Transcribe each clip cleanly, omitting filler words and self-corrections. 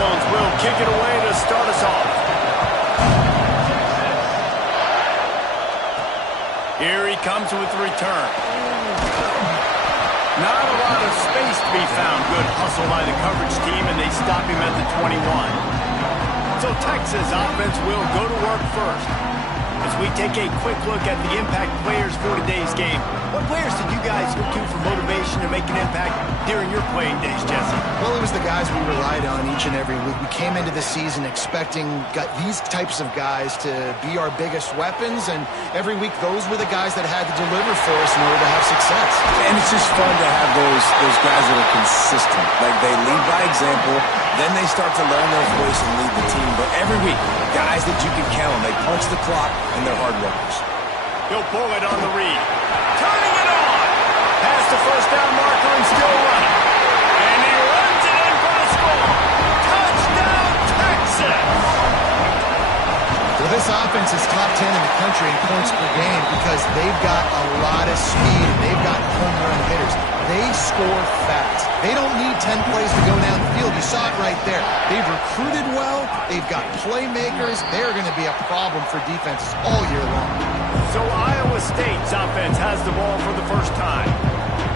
Cyclones will kick it away to start us off. Here he comes with the return. Not a lot of space to be found. Good hustle by the coverage team, and they stop him at the 21. So Texas offense will go to work first. As we take a quick look at the impact players for today's game, what players did you guys look to for motivation to make an impact during your playing days, Jesse? Well, it was the guys we relied on each and every week. We came into the season expecting these types of guys to be our biggest weapons, and every week those were the guys that had to deliver for us in order to have success. And it's just fun to have those guys that are consistent. Like, they lead by example, then they start to learn their voice and lead the team. But every week, guys that you can count on, they punch the clock, and they're hard workers. He'll pull it on the read. Turning it on! Past the first down marker and still running. And he runs it in for the score. Touchdown, Texas! Well, this offense is top 10 in the country in points per game because they've got a lot of speed and they've got home run hitters. They score fast. They don't need 10 plays to go down the field. You saw it right there. They've recruited well. They've got playmakers. They're going to be a problem for defenses all year long. So Iowa State's offense has the ball for the first time.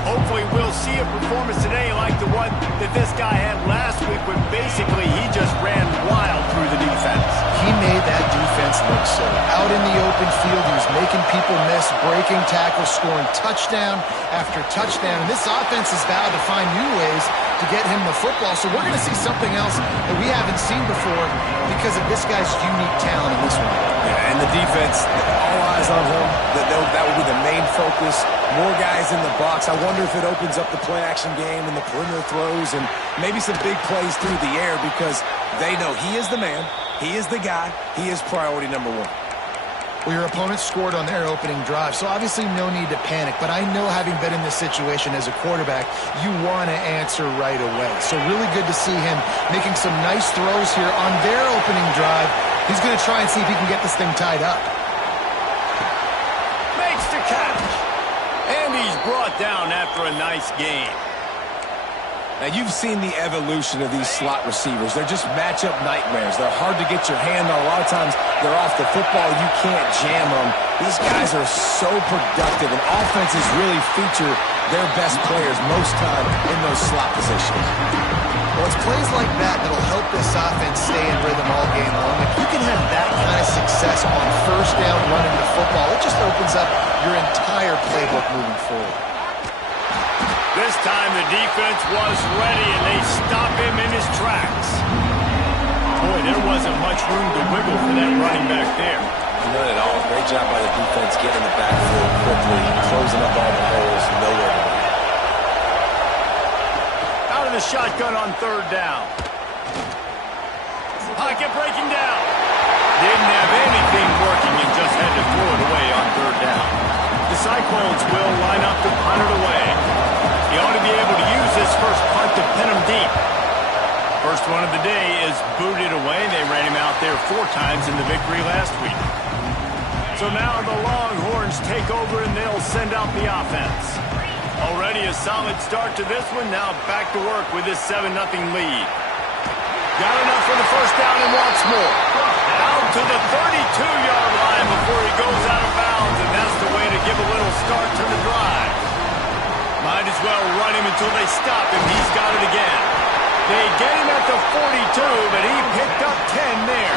Hopefully we'll see a performance today like the one that this guy had last week when basically he just ran wild through the defense. He made that defense look silly. Out in the open field, he was making people miss, breaking tackles, scoring touchdown after touchdown. And this offense has vowed to find new ways to get him the football. So we're going to see something else that we haven't seen before because of this guy's unique talent in this one. Yeah, and the defense, all eyes on him. That will be the main focus. More guys in the box. I wonder if it opens up the play-action game and the perimeter throws and maybe some big plays through the air because they know he is the man, he is the guy, he is priority number one. Well, your opponent scored on their opening drive, so obviously no need to panic. But I know, having been in this situation as a quarterback, you want to answer right away. So really good to see him making some nice throws here on their opening drive. He's going to try and see if he can get this thing tied up. Makes the catch. And he's brought down after a nice game. Now, you've seen the evolution of these slot receivers. They're just matchup nightmares. They're hard to get your hand on. A lot of times, they're off the football. You can't jam them. These guys are so productive, and offenses really feature their best players most time in those slot positions. Well, it's plays like that that'll help this offense stay in rhythm all game long. If you can have that kind of success on first down running the football, it just opens up your entire playbook moving forward. This time the defense was ready, and they stop him in his tracks. Boy, there wasn't much room to wiggle for that running back there. None at all. Great job by the defense getting the backfield quickly, closing up all the holes, nowhere to run. Out of the shotgun on third down. Pocket breaking down. Didn't have anything working and just had to throw it away on third down. The Cyclones will line up to punt it away. He ought to be able to use this first punt to pin him deep. First one of the day is booted away. They ran him out there 4 times in the victory last week. So now the Longhorns take over and they'll send out the offense. Already a solid start to this one. Now back to work with this 7-0 lead. Got enough for the first down and wants more. Out to the 32-yard line before he goes out of bounds, and that's the way to give a little start to the drive. Might as well run him until they stop him. He's got it again. They get him at the 42, but he picked up 10 there.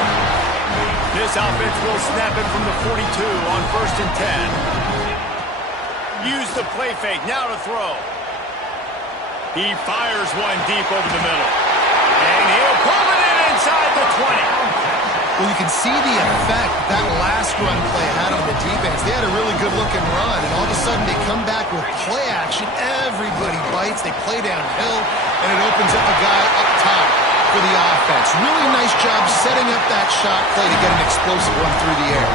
This offense will snap it from the 42 on 1st and 10. Use the play fake. Now to throw. He fires one deep over the middle. And he'll pull it in inside the 20. Well, you can see the effect that last run play had on the defense. They had a really good-looking run, and all of a sudden they come back with play action. Everybody bites. They play downhill, and it opens up a guy up top for the offense. Really nice job setting up that shot play to get an explosive run through the air.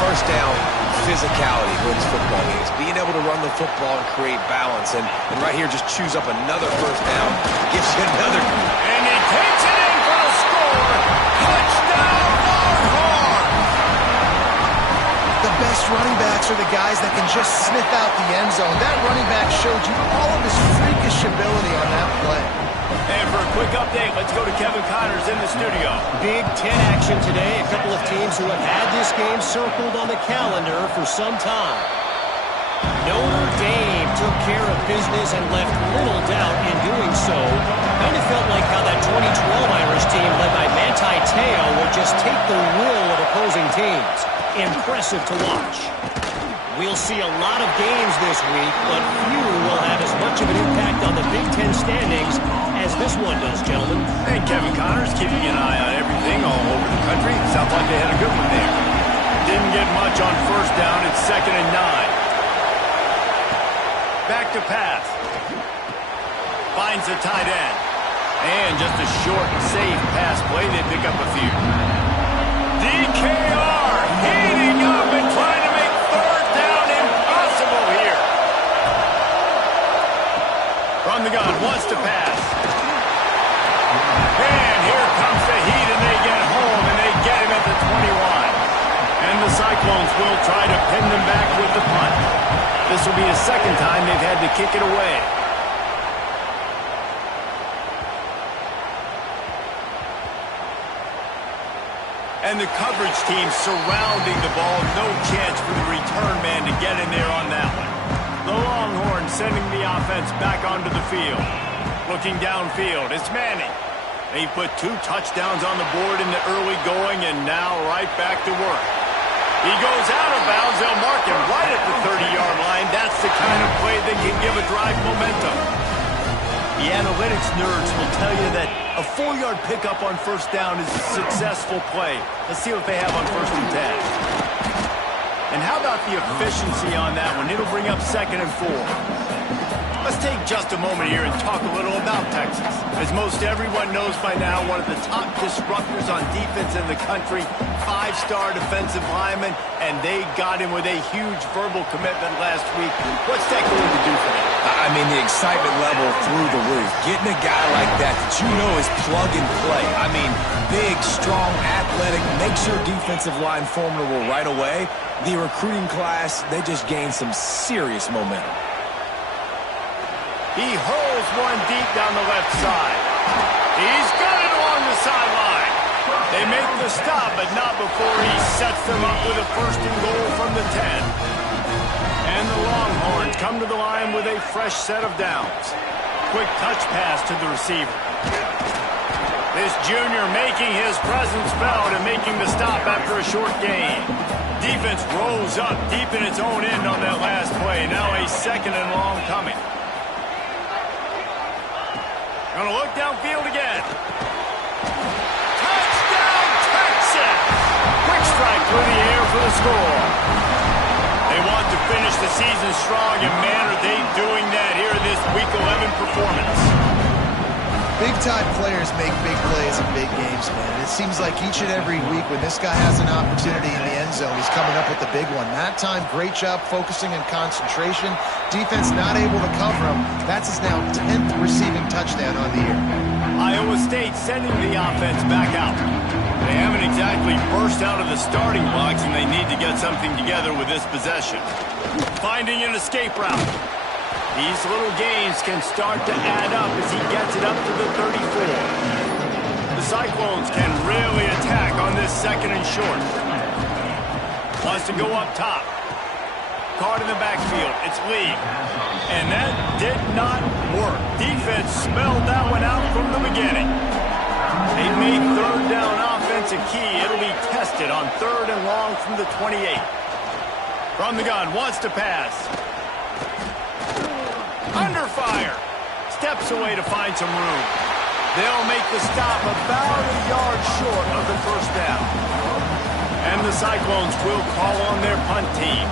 First down, physicality wins football games. Being able to run the football and create balance, and right here just choose up another first down. Gives you another. And he takes it in for the score. Touchdown, Longhorns! The best running backs are the guys that can just sniff out the end zone. That running back showed you all of his freakish ability on that play. And for a quick update update. Let's go to Kevin Connors in the studio. Big Ten action today. A couple of teams who have had this game circled on the calendar for some time. Notre Dame took care of business and left little doubt in doing so. Kind of felt like how that 2012 Irish team led by Manti Te'o would just take the will of opposing teams. Impressive to watch. We'll see a lot of games this week, but few will have as much of an impact on the Big Ten standings as this one does, gentlemen. And Kevin Connors keeping an eye on everything all over the country. Sounds like they had a good one there. Didn't get much on first down. It's 2nd and 9. Back to pass. Finds the tight end. And just a short, safe pass play. They pick up a few. DKR heating up and trying to make third down impossible here. From the gun, wants to pass. And here comes the heat, and they get home, and they get him at the 21. And the Cyclones will try to pin them back with the punt. This will be the second time they've had to kick it away. And the coverage team surrounding the ball. No chance for the return man to get in there on that one. The Longhorns sending the offense back onto the field. Looking downfield, it's Manning. They put 2 touchdowns on the board in the early going, and now right back to work. He goes out of bounds. They'll mark him right at the 30-yard line. That's the kind of play that can give a drive momentum. The analytics nerds will tell you that a 4-yard pickup on first down is a successful play. Let's see what they have on 1st and 10. And how about the efficiency on that one? It'll bring up 2nd and 4. Let's take just a moment here and talk a little about Texas. As most everyone knows by now, one of the top disruptors on defense in the country, 5-star defensive lineman, and they got him with a huge verbal commitment last week. What's that going to do for them? I mean, the excitement level through the roof. Getting a guy like that you know is plug and play. I mean, big, strong, athletic, makes your defensive line formidable right away. The recruiting class, they just gained some serious momentum. He hurls one deep down the left side. He's got it along the sideline. They make the stop, but not before he sets them up with a 1st and goal from the 10. And the Longhorns come to the line with a fresh set of downs. Quick touch pass to the receiver. This junior making his presence felt and making the stop after a short gain. Defense rolls up deep in its own end on that last play. Now a 2nd and long coming. Gonna look downfield again. Touchdown, Texas! Quick strike through the air for the score. They want to finish the season strong, and man, are they doing that here in this Week 11 performance. Big-time players make big plays in big games, man. It seems like each and every week when this guy has an opportunity in the end zone, he's coming up with the big one. That time, great job focusing and concentration. Defense not able to cover him. That's his now 10th receiving touchdown on the year. Iowa State sending the offense back out. They haven't exactly burst out of the starting blocks, and they need to get something together with this possession. Finding an escape route. These little gains can start to add up as he gets it up to the 34. The Cyclones can really attack on this 2nd and short. Wants to go up top. Caught in the backfield. It's Lee. And that did not work. Defense smelled that one out from the beginning. They made 3rd down offense a key. It'll be tested on 3rd and long from the 28. From the gun, wants to pass. Under fire. Steps away to find some room. They'll make the stop about a yard short of the 1st down. And the Cyclones will call on their punt team.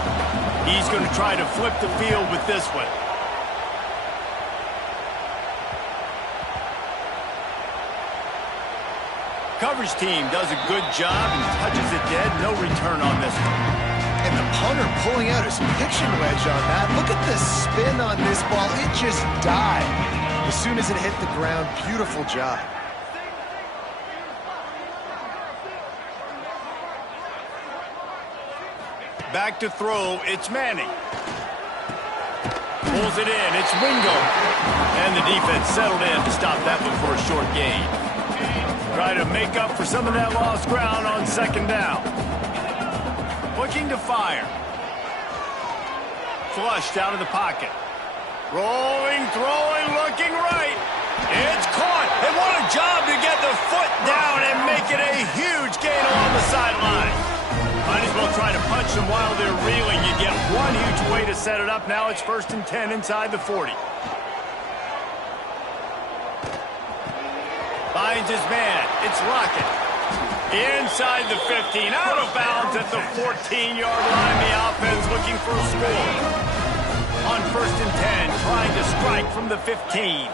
He's going to try to flip the field with this one. Coverage team does a good job and touches it dead. No return on this one. And the punter pulling out his pitching wedge on that. Look at the spin on this ball. It just died as soon as it hit the ground. Beautiful job. Back to throw. It's Manning. Pulls it in. It's Wingo. And the defense settled in to stop that one for a short gain. Try to make up for some of that lost ground on second down. Looking to fire. Flushed out of the pocket. Rolling, throwing, looking right. It's caught. And what a job to get the foot down and make it a huge gain along the sideline. Might as well try to punch them while they're reeling. You get one huge way to set it up. Now it's 1st and 10 inside the 40. Finds his man. It's Lockett. Inside the 15. Out of bounds at the 14-yard line. The offense looking for a score. On 1st and 10, trying to strike from the 15.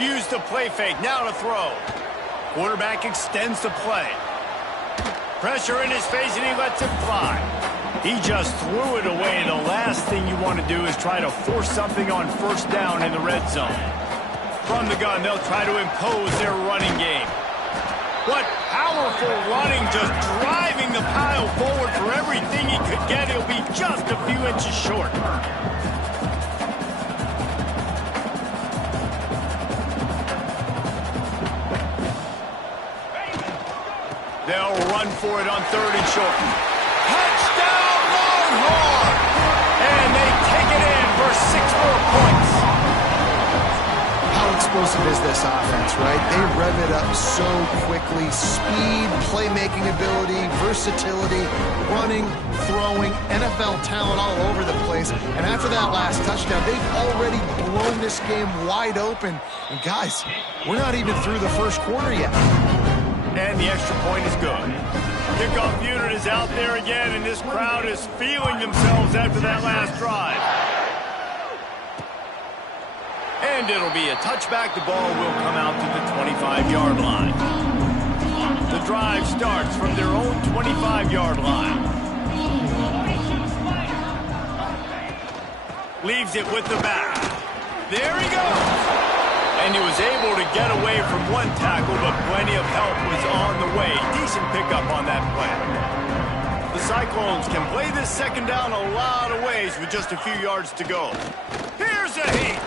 Use the play fake. Now to throw. Quarterback extends the play. Pressure in his face, and he lets it fly. He just threw it away. The last thing you want to do is try to force something on 1st down in the red zone. From the gun, they'll try to impose their running game. What powerful running, just driving the pile forward for everything he could get. He'll be just a few inches short. They'll run for it on 3rd and short. Touchdown, Longhorn! And they take it in for 6 more points. How explosive is this offense, right? They rev it up so quickly. Speed, playmaking ability, versatility, running, throwing, NFL talent all over the place. And after that last touchdown, they've already blown this game wide open. And guys, we're not even through the 1st quarter yet. And the extra point is good. Kickoff unit is out there again, and this crowd is feeling themselves after that last drive. And it'll be a touchback. The ball will come out to the 25-yard line. The drive starts from their own 25-yard line. Leaves it with the back. There he goes. And he was able to get away from one tackle, but plenty of help was on the way. Decent pickup on that play. The Cyclones can play this second down a lot of ways with just a few yards to go. Here's a heat.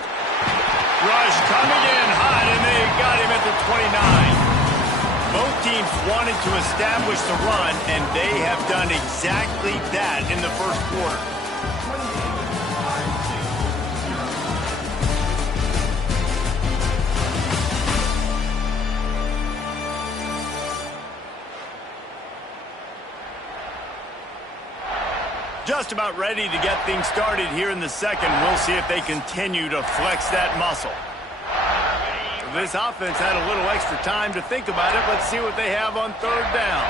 Rush coming in hot, and they got him at the 29. Both teams wanted to establish the run, and they have done exactly that in the 1st quarter. Just about ready to get things started here in the 2nd. We'll see if they continue to flex that muscle. This offense had a little extra time to think about it. Let's see what they have on 3rd down.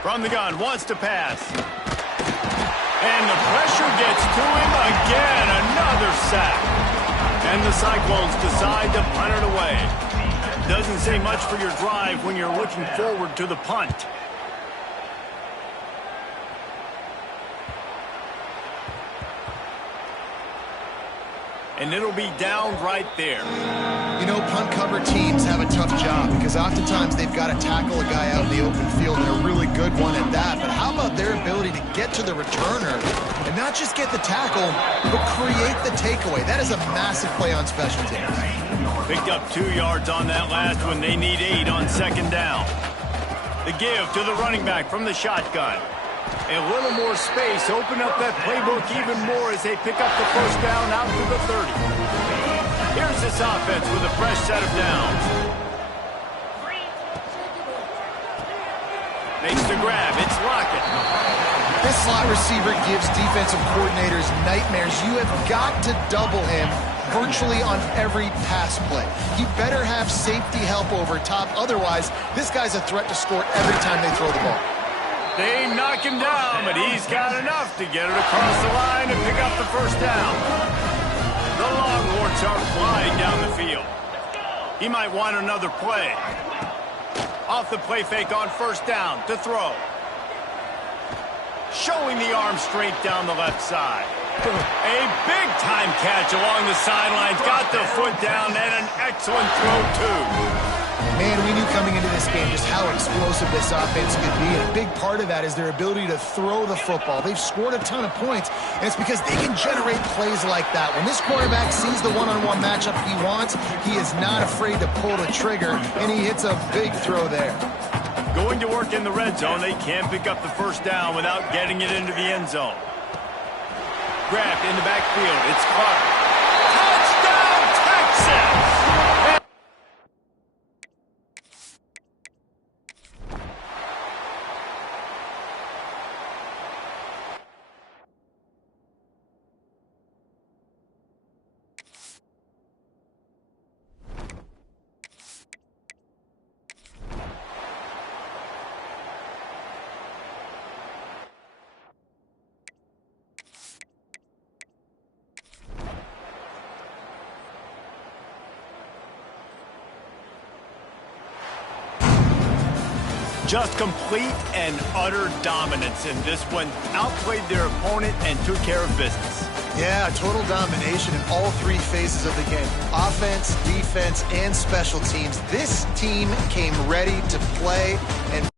From the gun, wants to pass. And the pressure gets to him again. Another sack. And the Cyclones decide to punt it away. Doesn't say much for your drive when you're looking forward to the punt. And it'll be down right there. You know, punt cover teams have a tough job because oftentimes they've got to tackle a guy out in the open field, and a really good one at that. But how about their ability to get to the returner and not just get the tackle, but create the takeaway? That is a massive play on special teams. Picked up 2 yards on that last one. They need 8 on 2nd down. The give to the running back from the shotgun. A little more space, open up that playbook even more as they pick up the 1st down out to the 30. Here's this offense with a fresh set of downs. Makes the grab. It's Lockett. This slot receiver gives defensive coordinators nightmares. You have got to double him virtually on every pass play. He better have safety help over top. Otherwise, this guy's a threat to score every time they throw the ball. They knock him down, but he's got enough to get it across the line and pick up the 1st down. The Longhorns are flying down the field. He might want another play. Off the play fake on 1st down to throw. Showing the arm strength down the left side. A big-time catch along the sidelines. Got the foot down and an excellent throw, too. Man, we knew coming into this game just how explosive this offense could be, and a big part of that is their ability to throw the football. They've scored a ton of points, and it's because they can generate plays like that. When this quarterback sees the one-on-one matchup he wants, he is not afraid to pull the trigger, and he hits a big throw there. Going to work in the red zone, they can't pick up the first down without getting it into the end zone. Grabbed in the backfield, it's caught. Touchdown, Texas! Just complete and utter dominance in this one. Outplayed their opponent and took care of business. Yeah, total domination in all three phases of the game. Offense, defense, and special teams. This team came ready to play and